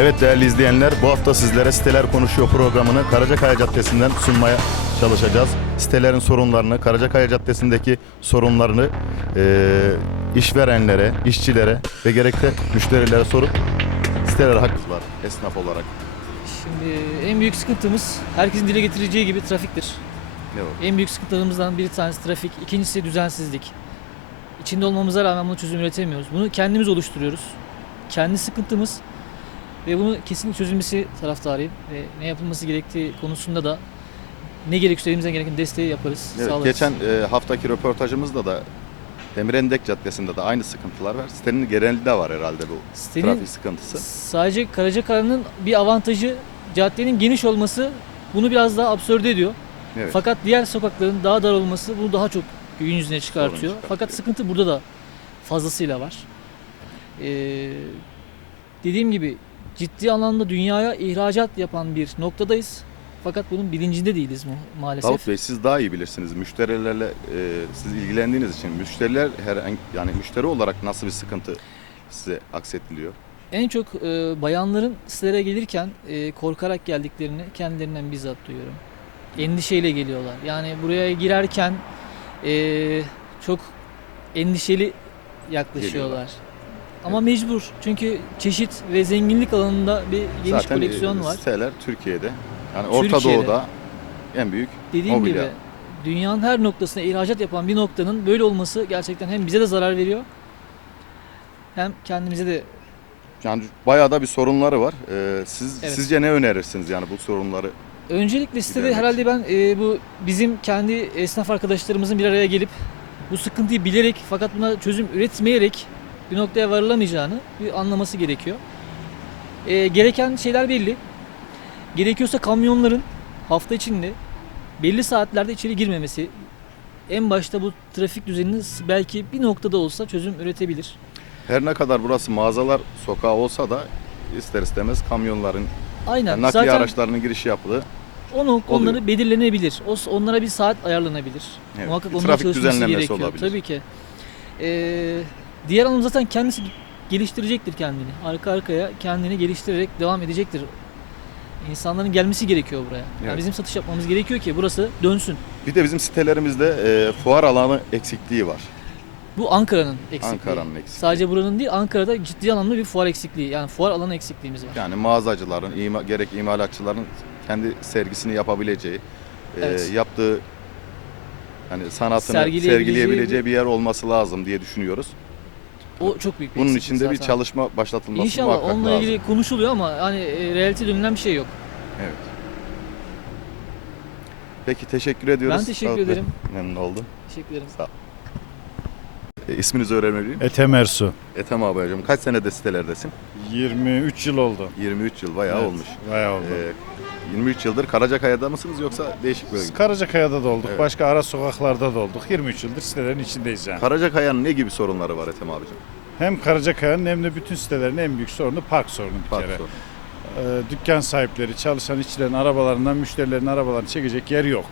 Evet değerli izleyenler bu hafta sizlere siteler konuşuyor programını Karacakaya Caddesi'nden sunmaya çalışacağız. Sitelerin sorunlarını, Karacakaya Caddesi'ndeki sorunlarını e, işverenlere, işçilere ve gerekte müşterilere sorup siteler haklılar esnaf olarak. Şimdi en büyük sıkıntımız herkesin dile getireceği gibi trafiktir. Ne o? En büyük sıkıntılarımızdan bir tanesi trafik, ikincisi düzensizlik. İçinde olmamıza rağmen bunu çözüm üretemiyoruz. Bunu kendimiz oluşturuyoruz. Kendi sıkıntımız ve bunun kesin çözülmesi taraftarıyım ve ne yapılması gerektiği konusunda da ne gerekirse elimizden gereken desteği yaparız. Evet, geçen size. e, haftaki röportajımızda da Demirendek Caddesi'nde de aynı sıkıntılar var. Sitenin genelinde var herhalde bu Sitenin trafik sıkıntısı. Sadece Karacakaran'ın bir avantajı caddenin geniş olması bunu biraz daha absürde ediyor. Evet. Fakat diğer sokakların daha dar olması bunu daha çok gün yüzüne çıkartıyor. Orun çıkartıyor. Fakat evet. sıkıntı burada da fazlasıyla var. Ee, dediğim gibi ciddi anlamda dünyaya ihracat yapan bir noktadayız. Fakat bunun bilincinde değiliz mi maalesef? Davut Bey siz daha iyi bilirsiniz. Müşterilerle e, siz ilgilendiğiniz için müşteriler her yani müşteri olarak nasıl bir sıkıntı size aksettiriyor? En çok e, bayanların sizlere gelirken e, korkarak geldiklerini kendilerinden bizzat duyuyorum. Endişeyle geliyorlar. Yani buraya girerken e, çok endişeli yaklaşıyorlar. Geliyorlar. Ama evet. mecbur. Çünkü çeşit ve zenginlik alanında bir geniş Zaten koleksiyon e, var. Zaten siteler Türkiye'de. Yani Türkiye'de. Orta Doğu'da en büyük Dediğim mobilya. Dediğim gibi ya. dünyanın her noktasına ihracat yapan bir noktanın böyle olması gerçekten hem bize de zarar veriyor hem kendimize de yani bayağı da bir sorunları var. Ee, siz evet. sizce ne önerirsiniz yani bu sorunları? Öncelikle sitede gidermek. herhalde ben e, bu bizim kendi esnaf arkadaşlarımızın bir araya gelip bu sıkıntıyı bilerek fakat buna çözüm üretmeyerek bir noktaya varılamayacağını bir anlaması gerekiyor. E, gereken şeyler belli. Gerekiyorsa kamyonların hafta içinde belli saatlerde içeri girmemesi en başta bu trafik düzenini belki bir noktada olsa çözüm üretebilir. Her ne kadar burası mağazalar sokağı olsa da ister istemez kamyonların Aynen. Yani nakliye Zaten araçlarının girişi yapılı. Onu konuları belirlenebilir. O, onlara bir saat ayarlanabilir. Evet. Muhakkak e, onun çalışması gerekiyor. Olabilir. Tabii ki. Ee, Diğer alanı zaten kendisi geliştirecektir kendini. Arka arkaya kendini geliştirerek devam edecektir. İnsanların gelmesi gerekiyor buraya. Yani evet. Bizim satış yapmamız gerekiyor ki burası dönsün. Bir de bizim sitelerimizde e, fuar alanı eksikliği var. Bu Ankara'nın eksikliği. Ankara'nın eksikliği. Sadece buranın değil Ankara'da ciddi anlamda bir fuar eksikliği. Yani fuar alanı eksikliğimiz var. Yani mağazacıların, ima, gerek imalatçıların kendi sergisini yapabileceği, evet. e, yaptığı hani sanatını sergileyebileceği, sergileyebileceği bir... bir yer olması lazım diye düşünüyoruz. O çok büyük bir Bunun içinde zaten. bir çalışma başlatılması İnşallah muhakkak İnşallah onunla lazım. ilgili konuşuluyor ama hani realite dönülen bir şey yok. Evet. Peki teşekkür ediyoruz. Ben teşekkür Sağ ederim. Te Memnun oldum. Teşekkür ederim. Sağ ol isminizi öğrenebilir Etem Ersu. abi hocam kaç senedir sitelerdesin? 23 yıl oldu. 23 yıl bayağı evet, olmuş. Bayağı oldu. Ee, 23 yıldır Karacakaya'da mısınız yoksa değişik bölge? Bir... Karacakaya'da da olduk. Evet. Başka ara sokaklarda da olduk. 23 yıldır sitelerin içindeyiz yani. Karacakaya'nın ne gibi sorunları var Etem abicim? Hem Karacakaya'nın hem de bütün sitelerin en büyük sorunu park sorunu park bir park kere. Sorun. Ee, dükkan sahipleri, çalışan işçilerin arabalarından müşterilerin arabalarını çekecek yer yok.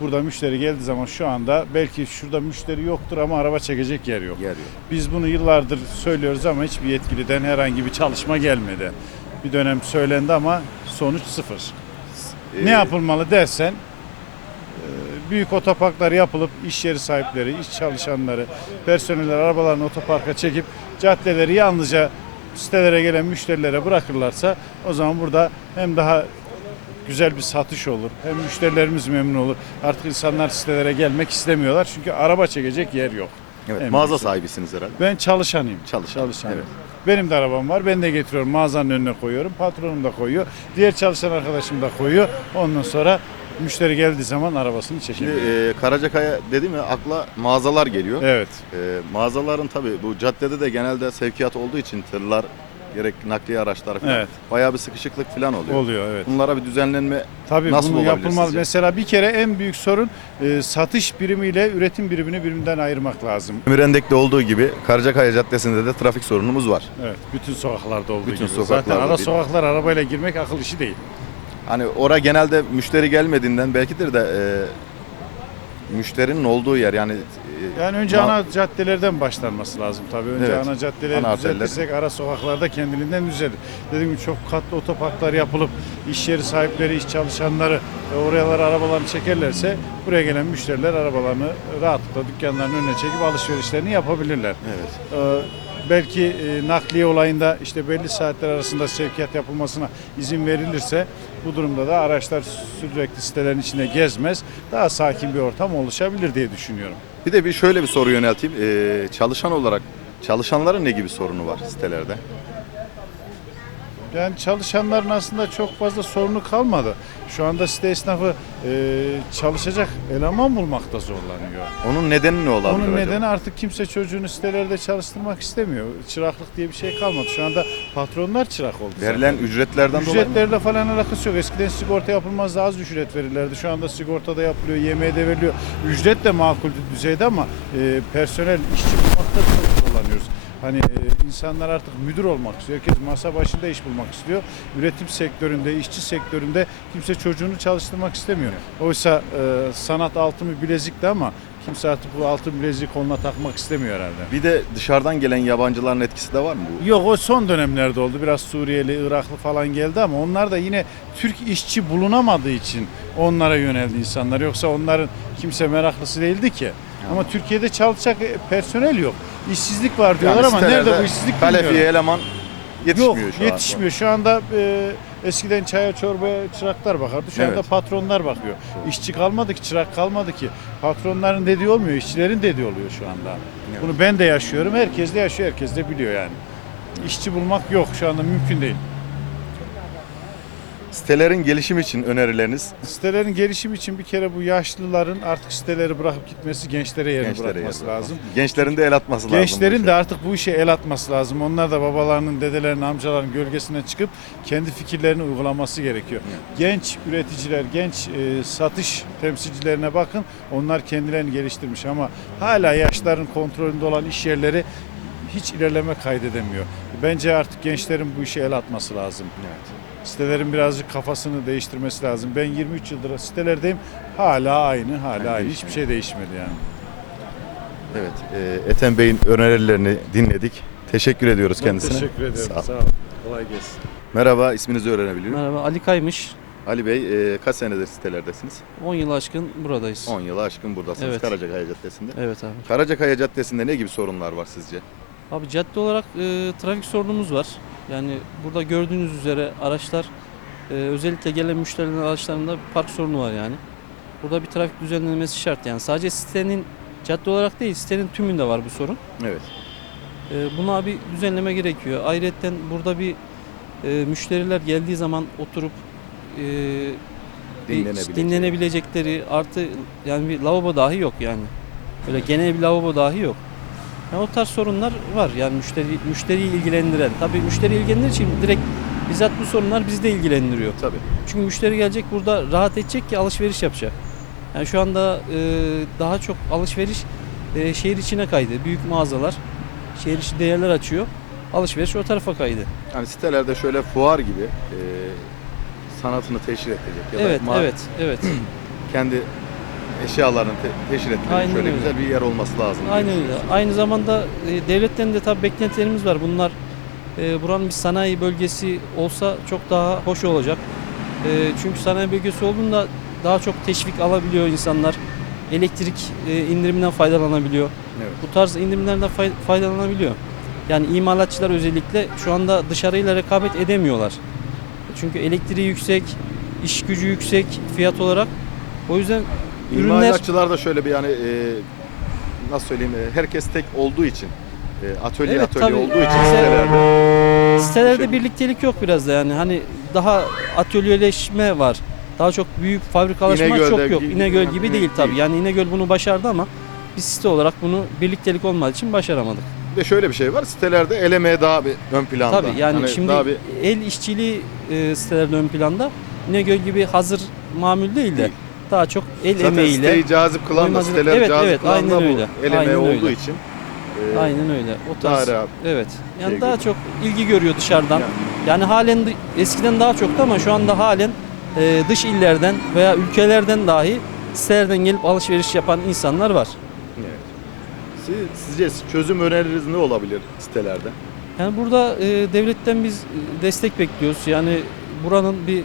Burada müşteri geldiği zaman şu anda belki şurada müşteri yoktur ama araba çekecek yer yok. Yer yok. Biz bunu yıllardır söylüyoruz ama hiçbir yetkiliden herhangi bir çalışma gelmedi. Bir dönem söylendi ama sonuç sıfır. Ee, ne yapılmalı dersen büyük otoparklar yapılıp iş yeri sahipleri, iş çalışanları, personeller arabalarını otoparka çekip caddeleri yalnızca sitelere gelen müşterilere bırakırlarsa o zaman burada hem daha güzel bir satış olur. Hem müşterilerimiz memnun olur. Artık insanlar sitelere gelmek istemiyorlar. Çünkü araba çekecek yer yok. Evet, en mağaza mesela. sahibisiniz herhalde. Ben çalışanıyım. Çalışan. Çalışanım. Evet. Benim de arabam var. Ben de getiriyorum. Mağazanın önüne koyuyorum. Patronum da koyuyor. Diğer çalışan arkadaşım da koyuyor. Ondan sonra müşteri geldiği zaman arabasını çekiyor. Şimdi e, ee, Karacakaya dedim mi akla mağazalar geliyor. Evet. E, ee, mağazaların tabii bu caddede de genelde sevkiyat olduğu için tırlar gerek nakliye araçları falan. Evet. Bayağı bir sıkışıklık falan oluyor. Oluyor evet. Bunlara bir düzenlenme Tabii, nasıl bunu yapılmaz? Sizce? Mesela bir kere en büyük sorun e, satış birimiyle üretim birimini birbirinden ayırmak lazım. Mürendek'te olduğu gibi Karacakaya Caddesi'nde de trafik sorunumuz var. Evet. Bütün sokaklarda olduğu bütün gibi. Sokaklarda Zaten ara sokaklar arabayla girmek akıl işi değil. Hani ora genelde müşteri gelmediğinden belkidir de e, müşterinin olduğu yer yani. Yani önce ana caddelerden başlanması lazım tabii. Önce evet. ana caddeleri ana düzeltirsek adetleri. ara sokaklarda kendiliğinden düzelir. Dediğim gibi çok katlı otoparklar yapılıp iş yeri sahipleri, iş çalışanları oraları arabalarını çekerlerse buraya gelen müşteriler arabalarını rahatlıkla dükkanların önüne çekip alışverişlerini yapabilirler. Evet. Ee, belki e, nakliye olayında işte belli saatler arasında sevkiyat yapılmasına izin verilirse bu durumda da araçlar sürekli sitelerin içinde gezmez. Daha sakin bir ortam oluşabilir diye düşünüyorum. Bir de bir şöyle bir soru yönelteyim. Ee, çalışan olarak çalışanların ne gibi sorunu var sitelerde? Yani çalışanların aslında çok fazla sorunu kalmadı. Şu anda site esnafı e, çalışacak eleman bulmakta zorlanıyor. Onun nedeni ne olabilir Onun nedeni acaba? artık kimse çocuğunu sitelerde çalıştırmak istemiyor. Çıraklık diye bir şey kalmadı. Şu anda patronlar çırak oldu. Verilen zaten. ücretlerden Ücretlerle dolayı Ücretlerle falan alakası yok. Eskiden sigorta yapılmazdı az ücret verirlerdi. Şu anda sigorta da yapılıyor, yemeğe de veriliyor. Ücret de makul düzeyde ama e, personel işçi bulmakta zorlanıyoruz. Hani insanlar artık müdür olmak istiyor. Herkes masa başında iş bulmak istiyor. Üretim sektöründe, işçi sektöründe kimse çocuğunu çalıştırmak istemiyor. Oysa e, sanat altın bir bilezikti ama kimse artık bu altın bileziği koluna takmak istemiyor herhalde. Bir de dışarıdan gelen yabancıların etkisi de var mı? Yok o son dönemlerde oldu. Biraz Suriyeli, Iraklı falan geldi ama onlar da yine Türk işçi bulunamadığı için onlara yöneldi insanlar. Yoksa onların kimse meraklısı değildi ki. Ama Türkiye'de çalışacak personel yok işsizlik var diyorlar yani ama nerede bu işsizlik bilmiyorum. Kalefiye eleman yetişmiyor Yok, şu yetişmiyor. An şu anda e, eskiden çaya çorba çıraklar bakardı. Şu evet. anda patronlar bakıyor. An. İşçi kalmadı ki, çırak kalmadı ki. Patronların dediği olmuyor, işçilerin dediği oluyor şu anda. Evet. Bunu ben de yaşıyorum, herkes de yaşıyor, herkes de biliyor yani. Evet. İşçi bulmak yok şu anda mümkün değil. Sitelerin gelişimi için önerileriniz? Sitelerin gelişimi için bir kere bu yaşlıların artık siteleri bırakıp gitmesi gençlere yerini gençlere bırakması yer lazım. Gençlerin Çünkü de el atması gençlerin lazım. Gençlerin şey. de artık bu işe el atması lazım. Onlar da babalarının, dedelerinin, amcaların gölgesine çıkıp kendi fikirlerini uygulaması gerekiyor. Evet. Genç üreticiler, genç e, satış temsilcilerine bakın. Onlar kendilerini geliştirmiş ama hala yaşların kontrolünde olan iş yerleri hiç ilerleme kaydedemiyor. Bence artık gençlerin bu işe el atması lazım. Evet sitelerin birazcık kafasını değiştirmesi lazım. Ben 23 yıldır sitelerdeyim. Hala aynı, hala ben aynı. Değişmiyor. Hiçbir şey değişmedi yani. Evet, Ethem Bey'in önerilerini dinledik. Teşekkür ediyoruz ben kendisine. Ben teşekkür ediyorum. Sağ, ol. Sağ ol. Kolay gelsin. Merhaba, isminizi öğrenebiliyor muyum? Merhaba, Ali Kaymış. Ali Bey, e, kaç senedir sitelerdesiniz? 10 yıl aşkın buradayız. 10 yıl aşkın buradasınız evet. Karacakaya Caddesi'nde. Evet abi. Karacakaya Caddesi'nde ne gibi sorunlar var sizce? Abi cadde olarak e, trafik sorunumuz var. Yani burada gördüğünüz üzere araçlar e, özellikle gelen müşterilerin araçlarında park sorunu var yani. Burada bir trafik düzenlenmesi şart yani. Sadece sitenin cadde olarak değil sitenin tümünde var bu sorun. Evet. E, buna bir düzenleme gerekiyor. Ayrıca burada bir e, müşteriler geldiği zaman oturup e, Dinlenebilecek. Bir, işte dinlenebilecekleri artı yani bir lavabo dahi yok yani. Öyle genel bir lavabo dahi yok. Yani o tarz sorunlar var. Yani müşteri müşteriyi ilgilendiren. Tabii müşteri ilgilendiren için direkt bizzat bu sorunlar bizi de ilgilendiriyor. Tabii. Çünkü müşteri gelecek burada rahat edecek ki alışveriş yapacak. Yani şu anda e, daha çok alışveriş e, şehir içine kaydı. Büyük mağazalar şehir içi değerler açıyor. Alışveriş o tarafa kaydı. Yani sitelerde şöyle fuar gibi e, sanatını teşhir edecek. Ya evet, da mağaz. evet, evet, evet, evet. kendi eşyaların te teşhir etmeli. Şöyle öyle. güzel bir yer olması lazım. Aynen öyle. Aynı zamanda e, devletten de tabii beklentilerimiz var. Bunlar e, buranın bir sanayi bölgesi olsa çok daha hoş olacak. E, çünkü sanayi bölgesi olduğunda daha çok teşvik alabiliyor insanlar. Elektrik e, indiriminden faydalanabiliyor. Evet. Bu tarz indirimlerden fay faydalanabiliyor. Yani imalatçılar özellikle şu anda dışarıyla rekabet edemiyorlar. Çünkü elektriği yüksek, iş gücü yüksek fiyat olarak. O yüzden ürünler... İmalatçılar da şöyle bir yani e, nasıl söyleyeyim e, herkes tek olduğu için e, atölye evet, atölye tabii. olduğu için işte, sitelerde. Sitelerde şey birliktelik yok biraz da yani hani daha atölyeleşme var. Daha çok büyük fabrikalaşma İnegöl'de, çok yok. İnegöl, İnegöl gibi yani, gibi değil ne? tabii. Yani İnegöl bunu başardı ama biz site olarak bunu birliktelik olmadığı için başaramadık. Ve şöyle bir şey var. Sitelerde el daha bir ön planda. Tabii yani, yani şimdi bir... el işçiliği e, sitelerde ön planda. İnegöl gibi hazır mamül değil de değil daha çok el Zaten emeğiyle. Zaten cazip kılan da Uymazını... siteler evet, cazip evet, kılan da aynen bu. Öyle. El aynen emeği öyle. olduğu için. E, ee, aynen öyle. O tarz. Daha rahat. Evet. Yani şey daha gibi. çok ilgi görüyor dışarıdan. Yani. yani halen eskiden daha çoktu ama şu anda halen e, dış illerden veya ülkelerden dahi sitelerden gelip alışveriş yapan insanlar var. Evet. Siz, sizce çözüm öneririz ne olabilir sitelerde? Yani burada e, devletten biz destek bekliyoruz. Yani buranın bir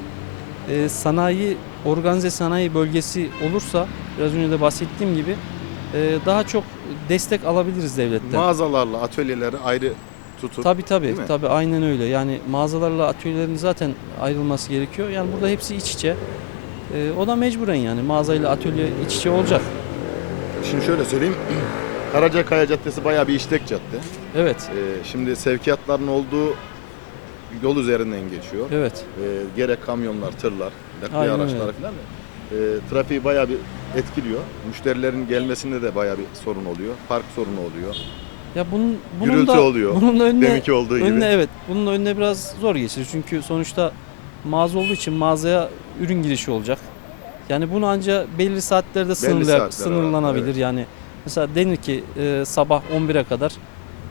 e, sanayi organize sanayi bölgesi olursa biraz önce de bahsettiğim gibi daha çok destek alabiliriz devletten. Mağazalarla atölyeleri ayrı tutup. Tabii tabii. Tabii mi? aynen öyle. Yani mağazalarla atölyelerin zaten ayrılması gerekiyor. Yani burada evet. hepsi iç içe. o da mecburen yani mağazayla atölye iç içe olacak. Şimdi şöyle söyleyeyim. Karacakaya Caddesi bayağı bir işlek cadde. Evet. Ee, şimdi sevkiyatların olduğu yol üzerinden geçiyor. Evet. E, ee, gerek kamyonlar, tırlar, nakliye araçlar evet. Yani. falan. Da, e, trafiği bayağı bir etkiliyor. Müşterilerin gelmesinde de bayağı bir sorun oluyor. Park sorunu oluyor. Ya bunun, bunun Gürültü da, oluyor. Bunun önüne, Deminki olduğu önüne, gibi. Evet. Bunun önüne biraz zor geçir. Çünkü sonuçta mağaza olduğu için mağazaya ürün girişi olacak. Yani bunu ancak belli saatlerde belli sınırlar, belli saatler sınırlanabilir. Arasında, evet. Yani mesela denir ki e, sabah 11'e kadar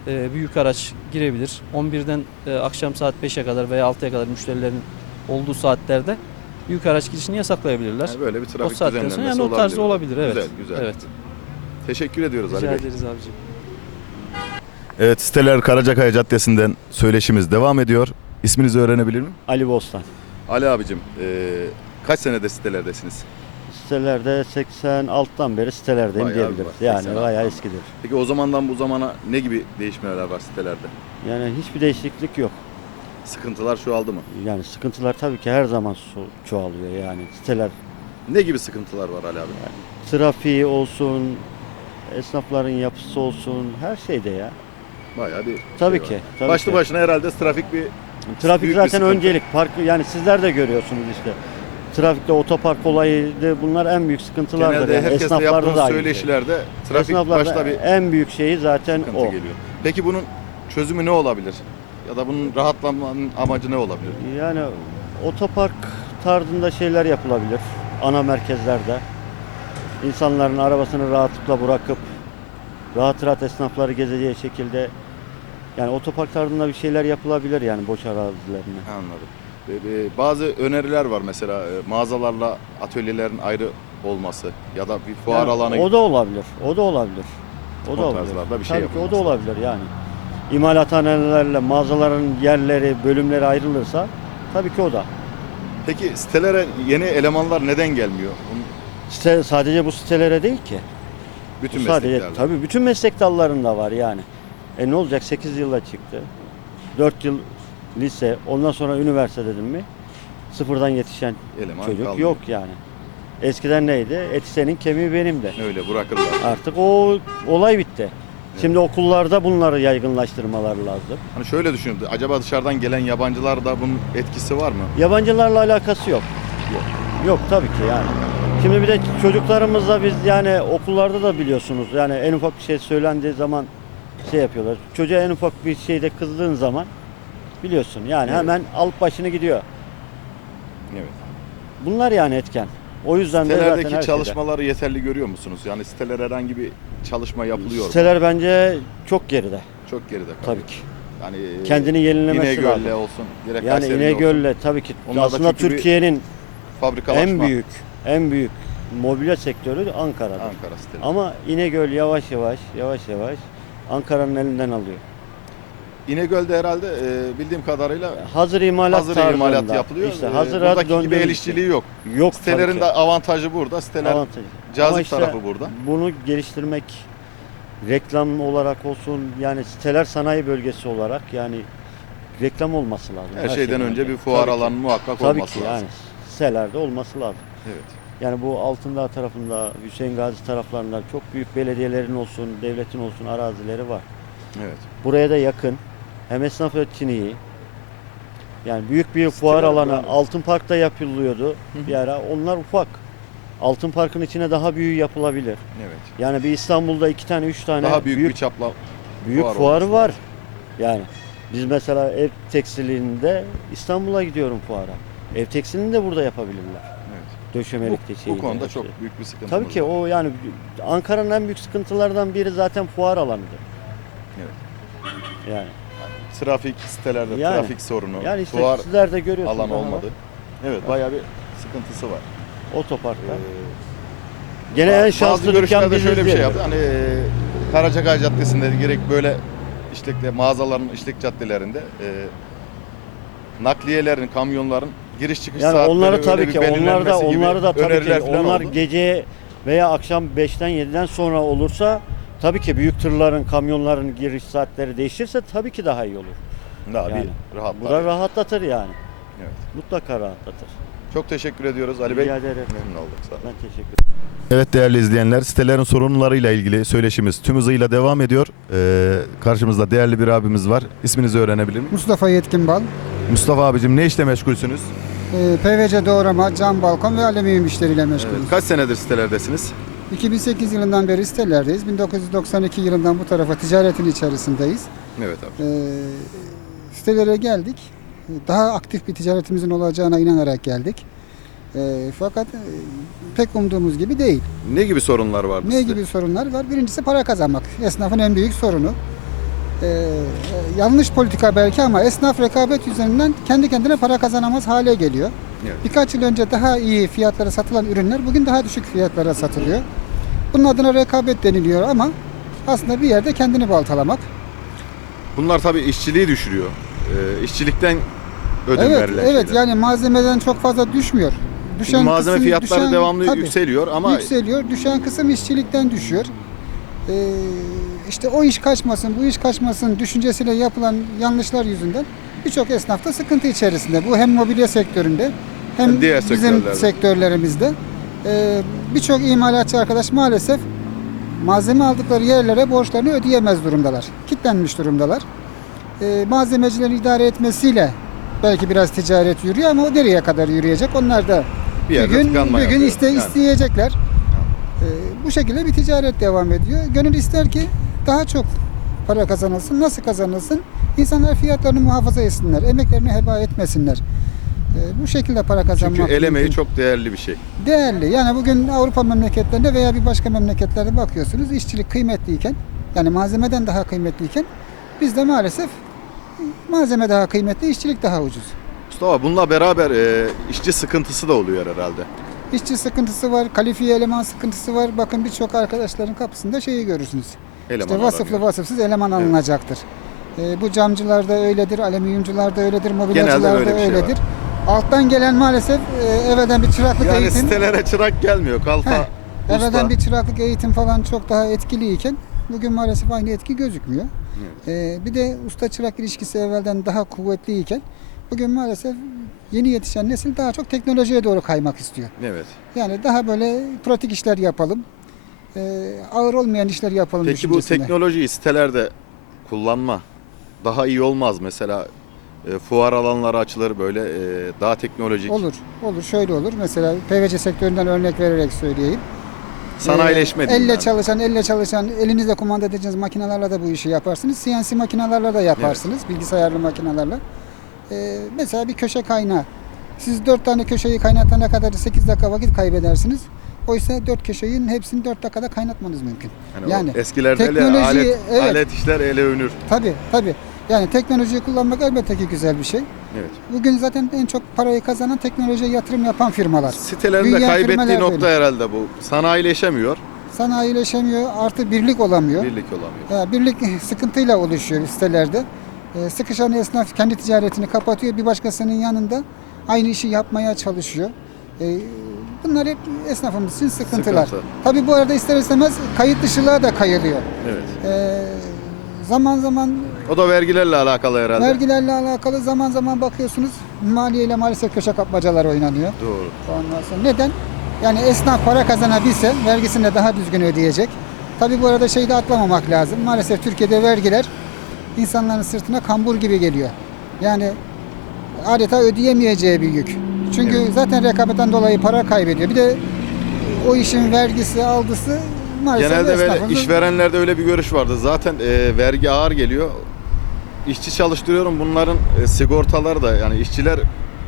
büyük araç girebilir. 11'den akşam saat 5'e kadar veya 6'ya kadar müşterilerin olduğu saatlerde büyük araç girişini yasaklayabilirler. Yani böyle bir trafik o düzenlenmesi sonra yani o tarzı olabilir. O tarz olabilir. Güzel, evet. Güzel güzel. Evet. Teşekkür ediyoruz Rica Ali Bey. Rica ederiz abiciğim. Evet Steler Karacakaya Caddesi'nden söyleşimiz devam ediyor. İsminizi öğrenebilir miyim? Ali Bostan. Ali abicim e, kaç senede Steler'desiniz? sitelerde 86'dan beri sitelerdeyim bayağı diyebiliriz? Var. Yani Mesela bayağı eskidir. Ber. Peki o zamandan bu zamana ne gibi değişmeler var sitelerde? Yani hiçbir değişiklik yok. Sıkıntılar çoğaldı mı? Yani sıkıntılar tabii ki her zaman so çoğalıyor yani siteler. Ne gibi sıkıntılar var Ali abi? Yani trafiği olsun, esnafların yapısı olsun, her şeyde ya. Bayağı bir tabii şey ki. Var. Tabii Başlı ki. başına herhalde trafik bir Trafik zaten bir sıkıntı. öncelik. Park, yani sizler de görüyorsunuz işte trafikte otopark olayıydı. Bunlar en büyük sıkıntılar Genelde yani. Esnaflarda da söyleşilerde şey. trafik Esnaflarda başta bir en büyük şeyi zaten o. Geliyor. Peki bunun çözümü ne olabilir? Ya da bunun rahatlamanın amacı ne olabilir? Yani otopark tarzında şeyler yapılabilir ana merkezlerde. İnsanların arabasını rahatlıkla bırakıp rahat rahat esnafları gezeceği şekilde yani otopark tarzında bir şeyler yapılabilir yani boş arazilerine. Anladım. Bazı öneriler var mesela mağazalarla atölyelerin ayrı olması ya da bir fuar yani, alanı. O da olabilir. O da olabilir. O da olabilir. Bir şey Tabii ki o da olabilir da. yani. İmalathanelerle mağazaların yerleri, bölümleri ayrılırsa tabii ki o da. Peki sitelere yeni elemanlar neden gelmiyor? Site, sadece bu sitelere değil ki. Bütün sadece, Tabii bütün meslek dallarında var yani. E ne olacak 8 yılda çıktı. 4 yıl lise, ondan sonra üniversite dedim mi sıfırdan yetişen Eleman çocuk kaldı. yok yani. Eskiden neydi? Eti senin, kemiği benim de. Öyle bırakırlar. Artık o olay bitti. Evet. Şimdi okullarda bunları yaygınlaştırmalar lazım. Hani şöyle düşünüyorum. Acaba dışarıdan gelen yabancılar da bunun etkisi var mı? Yabancılarla alakası yok. Yok. Yok tabii ki yani. Şimdi bir de çocuklarımızla biz yani okullarda da biliyorsunuz. Yani en ufak bir şey söylendiği zaman şey yapıyorlar. Çocuğa en ufak bir şeyde kızdığın zaman biliyorsun. Yani evet. hemen alıp başını gidiyor. Evet. Bunlar yani etken. O yüzden de zaten her çalışmaları şeyde. yeterli görüyor musunuz? Yani siteler herhangi bir çalışma yapılıyor siteler mu? Siteler bence çok geride. Çok geride. Kalıyor. Tabii, tabii ki. Yani kendini yenilemesi İnegöl'le lazım. İnegöl'le olsun. Direkt yani İnegöl'le tabii ki. Onlar Aslında Türkiye'nin en büyük en büyük mobilya sektörü Ankara'da. Ankara siteleri. Ama İnegöl yavaş yavaş yavaş yavaş Ankara'nın elinden alıyor. İnegöl'de herhalde e, bildiğim kadarıyla hazır imalat, hazır tarzında. imalat yapılıyor. İşte e, hazır imalat e, gibi el işçiliği ki... yok. Yok. Sitelerin de ki. avantajı burada. Siteler cazip Ama işte tarafı burada. Bunu geliştirmek reklam olarak olsun yani siteler sanayi bölgesi olarak yani reklam olması lazım. Her, Her şeyden önce, yani. önce bir fuar alanı muhakkak tabii olması lazım. Tabii ki yani sitelerde olması lazım. Evet. Yani bu Altındağ tarafında Hüseyin Gazi taraflarında çok büyük belediyelerin olsun devletin olsun arazileri var. Evet. Buraya da yakın hem esnaf etkinliği yani büyük bir Stim fuar alanı yani. Altın Park'ta yapılıyordu Hı-hı. bir ara. Onlar ufak. Altın Park'ın içine daha büyük yapılabilir. Evet. Yani bir İstanbul'da iki tane üç tane daha büyük, büyük bir çapla büyük fuar, fuar var. Yani biz mesela ev tekstilinde İstanbul'a gidiyorum fuara. Ev tekstilini de burada yapabilirler. Evet. Döşemelik bu, de şey. Bu konuda de. çok büyük bir sıkıntı. Tabii olurdu. ki o yani Ankara'nın en büyük sıkıntılardan biri zaten fuar alanıdır. Evet. Yani trafik sitelerde yani, trafik sorunu. Yani işte Duvar sizlerde görüyorsunuz. Alan olmadı. Ama. Evet yani. bayağı bir sıkıntısı var. Otoparkta. Ee, Gene bayağı en şanslı dükkan şöyle bir şey yaptı. Hani e, Karacakay Caddesi'nde gerek böyle işlekli mağazaların işlek caddelerinde e, nakliyelerin, kamyonların giriş çıkış yani saatleri onları tabii öyle bir ki onlarda onları da, onları da tabii ki onlar oldu. gece veya akşam 5'ten 7'den sonra olursa Tabii ki büyük tırların, kamyonların giriş saatleri değişirse tabii ki daha iyi olur. Daha yani, bir rahatlar. Bu da rahatlatır yani. Evet. Mutlaka rahatlatır. Çok teşekkür ediyoruz Ali iyi Bey. Bey. Rica Memnun olduk. Sağ olun. Ben teşekkür ederim. Evet değerli izleyenler sitelerin sorunlarıyla ilgili söyleşimiz tüm hızıyla devam ediyor. Ee, karşımızda değerli bir abimiz var. İsminizi öğrenebilir miyim? Mustafa Yetkinbal. Mustafa abicim ne işle meşgulsünüz? Ee, PVC doğrama, cam balkon ve alüminyum işleriyle meşgulüm. Evet, kaç senedir sitelerdesiniz? 2008 yılından beri sitelerdeyiz. 1992 yılından bu tarafa ticaretin içerisindeyiz. Evet abi. Ee, sitelere geldik. Daha aktif bir ticaretimizin olacağına inanarak geldik. E, fakat e, pek umduğumuz gibi değil. Ne gibi sorunlar var? Ne size? gibi sorunlar var? Birincisi para kazanmak. Esnafın en büyük sorunu. E, yanlış politika belki ama esnaf rekabet üzerinden kendi kendine para kazanamaz hale geliyor. Evet. Birkaç yıl önce daha iyi fiyatlara satılan ürünler bugün daha düşük fiyatlara satılıyor. Bunun adına rekabet deniliyor ama aslında bir yerde kendini baltalamak. Bunlar tabii işçiliği düşürüyor. Ee, i̇şçilikten ödem evet, verilen Evet, şeyler. yani malzemeden çok fazla düşmüyor. Düşen Şimdi malzeme kısım, fiyatları düşen, devamlı tabii, yükseliyor ama... Yükseliyor, düşen kısım işçilikten düşüyor. Ee, i̇şte o iş kaçmasın, bu iş kaçmasın düşüncesiyle yapılan yanlışlar yüzünden birçok esnaf da sıkıntı içerisinde. Bu hem mobilya sektöründe hem diğer bizim sektörlerimizde. Ee, birçok imalatçı arkadaş maalesef malzeme aldıkları yerlere borçlarını ödeyemez durumdalar. Kitlenmiş durumdalar. Ee, malzemecilerin idare etmesiyle belki biraz ticaret yürüyor ama o nereye kadar yürüyecek? Onlar da bir, bir gün, bir gün yapıyor. iste, isteyecekler. yani. isteyecekler. Bu şekilde bir ticaret devam ediyor. Gönül ister ki daha çok para kazanılsın. Nasıl kazanılsın? İnsanlar fiyatlarını muhafaza etsinler, emeklerini heba etmesinler bu şekilde para kazanmak Çünkü elemeyi mümkün. çok değerli bir şey. Değerli. Yani bugün Avrupa memleketlerinde veya bir başka memleketlerde bakıyorsunuz işçilik kıymetliyken yani malzemeden daha kıymetliyken bizde maalesef malzeme daha kıymetli, işçilik daha ucuz. Mustafa bununla beraber e, işçi sıkıntısı da oluyor herhalde. İşçi sıkıntısı var, kalifiye eleman sıkıntısı var. Bakın birçok arkadaşların kapısında şeyi görürsünüz. Eleman i̇şte vasıflı aranıyor. vasıfsız eleman evet. alınacaktır. Evet. E, bu camcılarda öyledir, alüminyumcularda öyledir, mobilyacılarda öyle da şey öyledir. Şey Alttan gelen maalesef e, eveden bir çıraklık yani eğitim. Yani sitelere çırak gelmiyor. Kalta, Heh, eveden bir çıraklık eğitim falan çok daha etkiliyken bugün maalesef aynı etki gözükmüyor. Evet. E, bir de usta çırak ilişkisi evvelden daha kuvvetliyken bugün maalesef yeni yetişen nesil daha çok teknolojiye doğru kaymak istiyor. Evet. Yani daha böyle pratik işler yapalım. E, ağır olmayan işler yapalım. Peki bu teknolojiyi sitelerde kullanma daha iyi olmaz mesela e, fuar alanları açılır böyle e, daha teknolojik. Olur, olur. Şöyle olur. Mesela PVC sektöründen örnek vererek söyleyeyim. Sanayileşme. E, elle yani. çalışan, elle çalışan, elinizle kumanda edeceğiniz makinelerle de bu işi yaparsınız. CNC makinelerle de yaparsınız, evet. bilgisayarlı makinelerle. E, mesela bir köşe kaynağı. Siz dört tane köşeyi kaynatana kadar sekiz dakika vakit kaybedersiniz. Oysa dört köşeyin hepsini dört dakikada kaynatmanız mümkün. Yani, yani eskilerde le, alet, evet. alet işler ele övünür. Tabii tabii. Yani teknolojiyi kullanmak elbette ki güzel bir şey. Evet. Bugün zaten en çok parayı kazanan teknolojiye yatırım yapan firmalar. Sitelerin de kaybettiği nokta böyle. herhalde bu. Sanayileşemiyor. Sanayileşemiyor. Artı birlik olamıyor. Birlik olamıyor. Ya birlik sıkıntıyla oluşuyor sitelerde. Ee, sıkışan esnaf kendi ticaretini kapatıyor. Bir başkasının yanında aynı işi yapmaya çalışıyor. Ee, bunlar hep esnafımız için sıkıntılar. Sıkıntı. Tabii bu arada ister istemez kayıt dışılığa da kayılıyor. Evet. Ee, zaman zaman... O da vergilerle alakalı herhalde. Vergilerle alakalı zaman zaman bakıyorsunuz maliyeyle maalesef köşe kapmacalar oynanıyor. Doğru. Ondan sonra neden? Yani esnaf para kazanabilse vergisini de daha düzgün ödeyecek. Tabi bu arada şeyi de atlamamak lazım. Maalesef Türkiye'de vergiler insanların sırtına kambur gibi geliyor. Yani adeta ödeyemeyeceği bir yük. Çünkü evet. zaten rekabetten dolayı para kaybediyor. Bir de o işin vergisi aldısı maalesef Genelde esnafın... Genelde işverenlerde öyle bir görüş vardı. Zaten e, vergi ağır geliyor işçi çalıştırıyorum. Bunların e, sigortaları da yani işçiler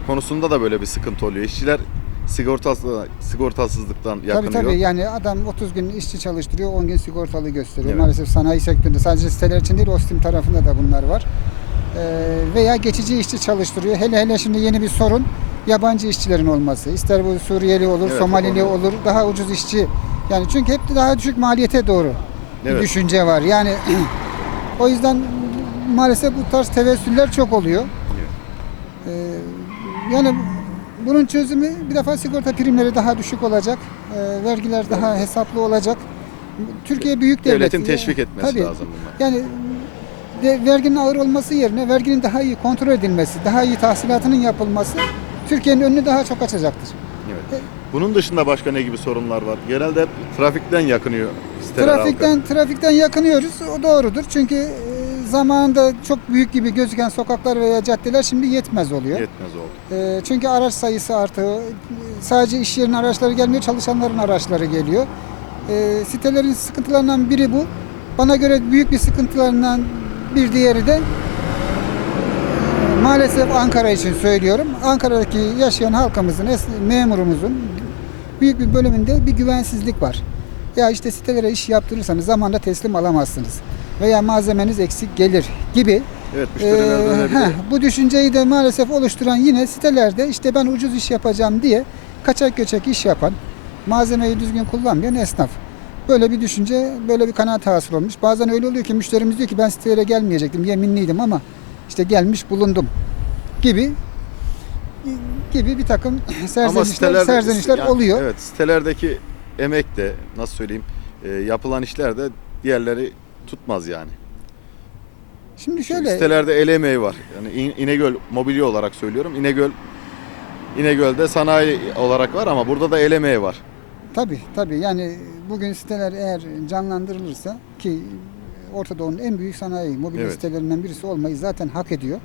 konusunda da böyle bir sıkıntı oluyor. İşçiler sigortası, sigortasızlıktan yakınıyor. Tabii tabii yok. yani adam 30 gün işçi çalıştırıyor 10 gün sigortalı gösteriyor. Evet. Maalesef sanayi sektöründe sadece siteler için değil Ostim tarafında da bunlar var. E, ee, veya geçici işçi çalıştırıyor. Hele hele şimdi yeni bir sorun yabancı işçilerin olması. İster bu Suriyeli olur, evet, Somalili onu... olur daha ucuz işçi. Yani çünkü hep daha düşük maliyete doğru evet. bir düşünce var. Yani o yüzden maalesef bu tarz tevessüller çok oluyor. Evet. Ee, yani bunun çözümü bir defa sigorta primleri daha düşük olacak. E, vergiler evet. daha evet. hesaplı olacak. Türkiye büyük devlet. Devletin Devleti, teşvik etmesi Tabii. lazım. Bunlar. Yani de, verginin ağır olması yerine verginin daha iyi kontrol edilmesi, daha iyi tahsilatının yapılması Türkiye'nin önünü daha çok açacaktır. Evet. Ee, bunun dışında başka ne gibi sorunlar var? Genelde trafikten yakınıyor. Trafikten, hı hı hı. trafikten yakınıyoruz. O doğrudur. Çünkü zamanında çok büyük gibi gözüken sokaklar veya caddeler şimdi yetmez oluyor. Yetmez oldu. E, çünkü araç sayısı artıyor. Sadece iş yerinin araçları gelmiyor, çalışanların araçları geliyor. E, sitelerin sıkıntılarından biri bu. Bana göre büyük bir sıkıntılarından bir diğeri de e, maalesef Ankara için söylüyorum. Ankara'daki yaşayan halkımızın, memurumuzun büyük bir bölümünde bir güvensizlik var. Ya işte sitelere iş yaptırırsanız zamanla teslim alamazsınız veya malzemeniz eksik gelir gibi. Evet, ee, heh, bu düşünceyi de maalesef oluşturan yine sitelerde işte ben ucuz iş yapacağım diye kaçak göçek iş yapan, malzemeyi düzgün kullanmayan esnaf. Böyle bir düşünce, böyle bir kanaat hasıl olmuş. Bazen öyle oluyor ki müşterimiz diyor ki ben sitelere gelmeyecektim, yeminliydim ama işte gelmiş bulundum gibi gibi bir takım ama serzenişler, serzenişler yani, oluyor. Evet, sitelerdeki emek de nasıl söyleyeyim e, yapılan işler de diğerleri tutmaz yani. Şimdi şöyle. Çünkü sitelerde el emeği var. Yani İnegöl mobilya olarak söylüyorum. İnegöl İnegöl'de sanayi olarak var ama burada da el emeği var. Tabi tabi yani bugün siteler eğer canlandırılırsa ki Orta Doğu'nun en büyük sanayi mobilya evet. sitelerinden birisi olmayı zaten hak ediyor.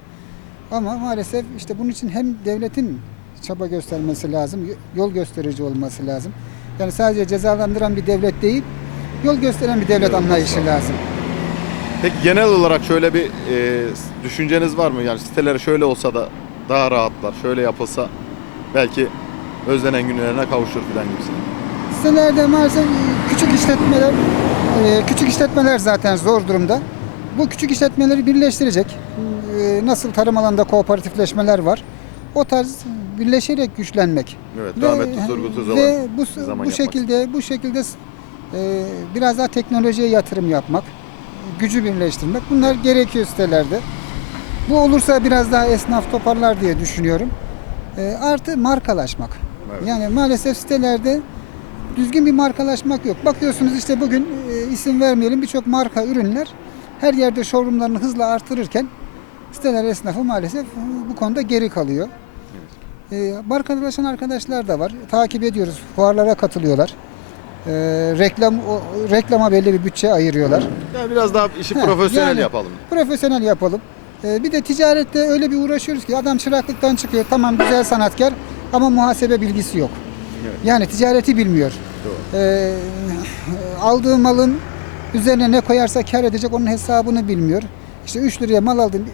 Ama maalesef işte bunun için hem devletin çaba göstermesi lazım, yol gösterici olması lazım. Yani sadece cezalandıran bir devlet değil, yol gösteren bir devlet diyorum, anlayışı lazım. Peki genel olarak şöyle bir e, düşünceniz var mı? Yani siteler şöyle olsa da daha rahatlar, şöyle yapılsa belki özlenen günlerine kavuşur filan gibi. Sitelerde maalesef küçük işletmeler, e, küçük işletmeler zaten zor durumda. Bu küçük işletmeleri birleştirecek. E, nasıl tarım alanda kooperatifleşmeler var. O tarz birleşerek güçlenmek. Evet, Rahmetli Turgut Özal'ın bu, zaman bu yapmak. şekilde, bu şekilde ee, biraz daha teknolojiye yatırım yapmak, gücü birleştirmek bunlar gerekiyor sitelerde. Bu olursa biraz daha esnaf toparlar diye düşünüyorum. Ee, artı markalaşmak. Evet. Yani maalesef sitelerde düzgün bir markalaşmak yok. Bakıyorsunuz işte bugün e, isim vermeyelim birçok marka ürünler her yerde showroomlarını hızla artırırken siteler esnafı maalesef bu konuda geri kalıyor. Evet. Markalaşan arkadaşlar da var. Takip ediyoruz. Fuarlara katılıyorlar e, reklam o, reklama belli bir bütçe ayırıyorlar. Yani biraz daha işi ha, profesyonel yani yapalım. Profesyonel yapalım. E, bir de ticarette öyle bir uğraşıyoruz ki adam çıraklıktan çıkıyor tamam güzel sanatkar ama muhasebe bilgisi yok. Evet. Yani ticareti bilmiyor. Doğru. E, aldığı malın üzerine ne koyarsa kar edecek onun hesabını bilmiyor. İşte 3 liraya mal aldım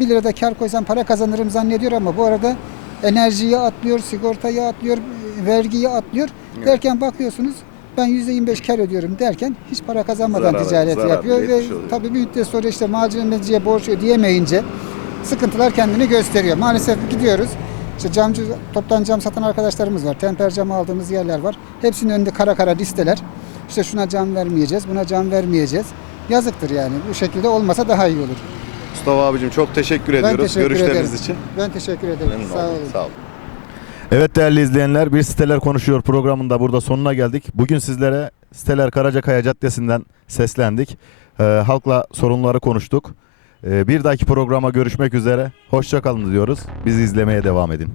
1 lira da kar koysam para kazanırım zannediyor ama bu arada enerjiyi atlıyor, sigortayı atlıyor, vergiyi atlıyor. Evet. Derken bakıyorsunuz ben yüzde %25 kar ediyorum derken hiç para kazanmadan zarar, ticareti zarar yapıyor ve tabii bir müddet sonra işte macerameciye borç ödeyemeyince sıkıntılar kendini gösteriyor. Maalesef gidiyoruz. İşte camcı, toptan cam satan arkadaşlarımız var. Temper cam aldığımız yerler var. Hepsinin önünde kara kara listeler. İşte şuna cam vermeyeceğiz, buna cam vermeyeceğiz. Yazıktır yani. Bu şekilde olmasa daha iyi olur. Mustafa abicim çok teşekkür ben ediyoruz teşekkür görüşleriniz ederim. için. Ben teşekkür ederim. Sağ olun. Sağ olun. Evet değerli izleyenler bir siteler konuşuyor programında burada sonuna geldik. Bugün sizlere siteler Karacakaya Caddesi'nden seslendik. Ee, halkla sorunları konuştuk. Ee, bir dahaki programa görüşmek üzere. Hoşçakalın diyoruz. Bizi izlemeye devam edin.